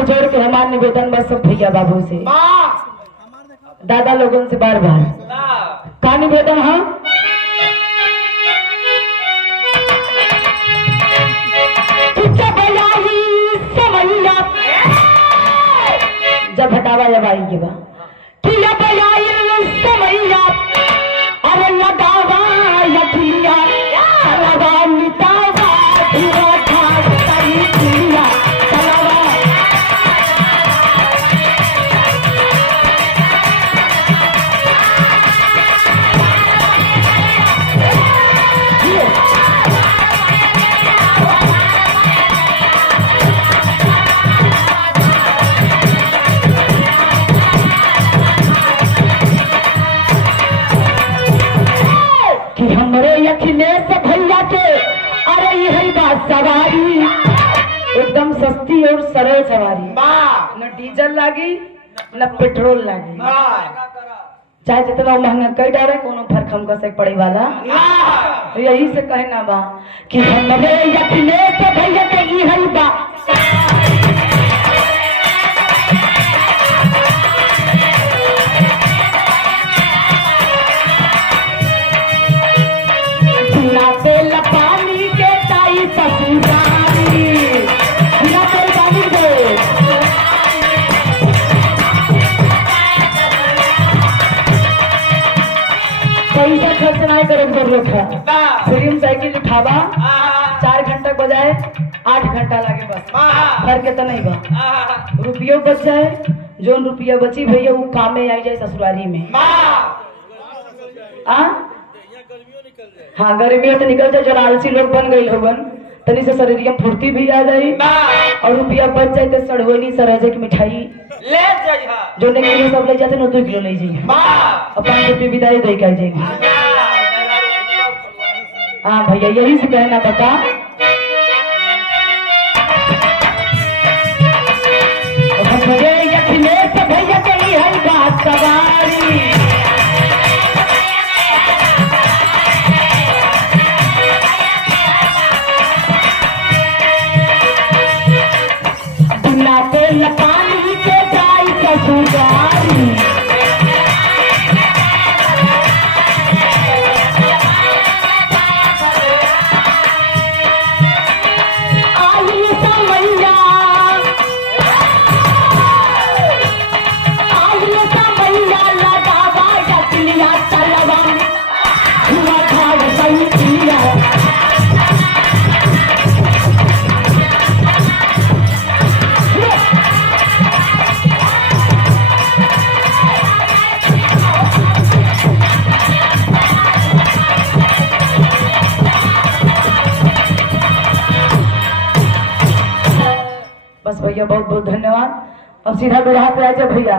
को जोड़ के हमारा निवेदन बस सब भैया बाबू से, दादा लोगों से बार बार का निवेदन है। जब हटावा जब आएंगे बा कि जब समैया अरे लगावा यखिया चलावा मिटावा धीरा ठाक सही किया चलावा भैया के अरे यही बात सवारी एकदम सस्ती और सरल सवारी, न डीजल लागी न पेट्रोल लागी, चाहे जितना महंगा कई डाले कोनो फर्क हमको से पड़े वाला। तो यही से कहना बा कि हमरे यखने से भैया के यही बात तेल पानी के ताई ससुरारी बिना तेल पानी दे पैसा खर्च नहीं करे जरूरत है। फ्री में साइकिल उठावा 4 घंटा बजाए 8 घंटा लगे बस, फर्क तो नहीं बा। रुपया बच जाए, जो रुपया बची भैया वो काम में आई जाए ससुरारी में। हाँ गर्मियों तो निकल जाए, जो आलसी लोग बन गई होगन तनी से शरीर में फुर्ती भी आ जाए और रुपया बच जाए तो सड़वनी सरहजे की मिठाई ले जाइए, जो नहीं किलो सब ले जाते ना 2 किलो ले जाइए और 5 रुपये विदाई दे के जाएंगे। हाँ भैया यही से कहना बता भैया कही है बात सवारी पानी के जाई ससुरारी आई समैया लगावा यखनिया चलवा धुआ ठाक सही किया बस भैया बहुत बहुत धन्यवाद। अब सीधा बिरहा पे आ जाए भैया।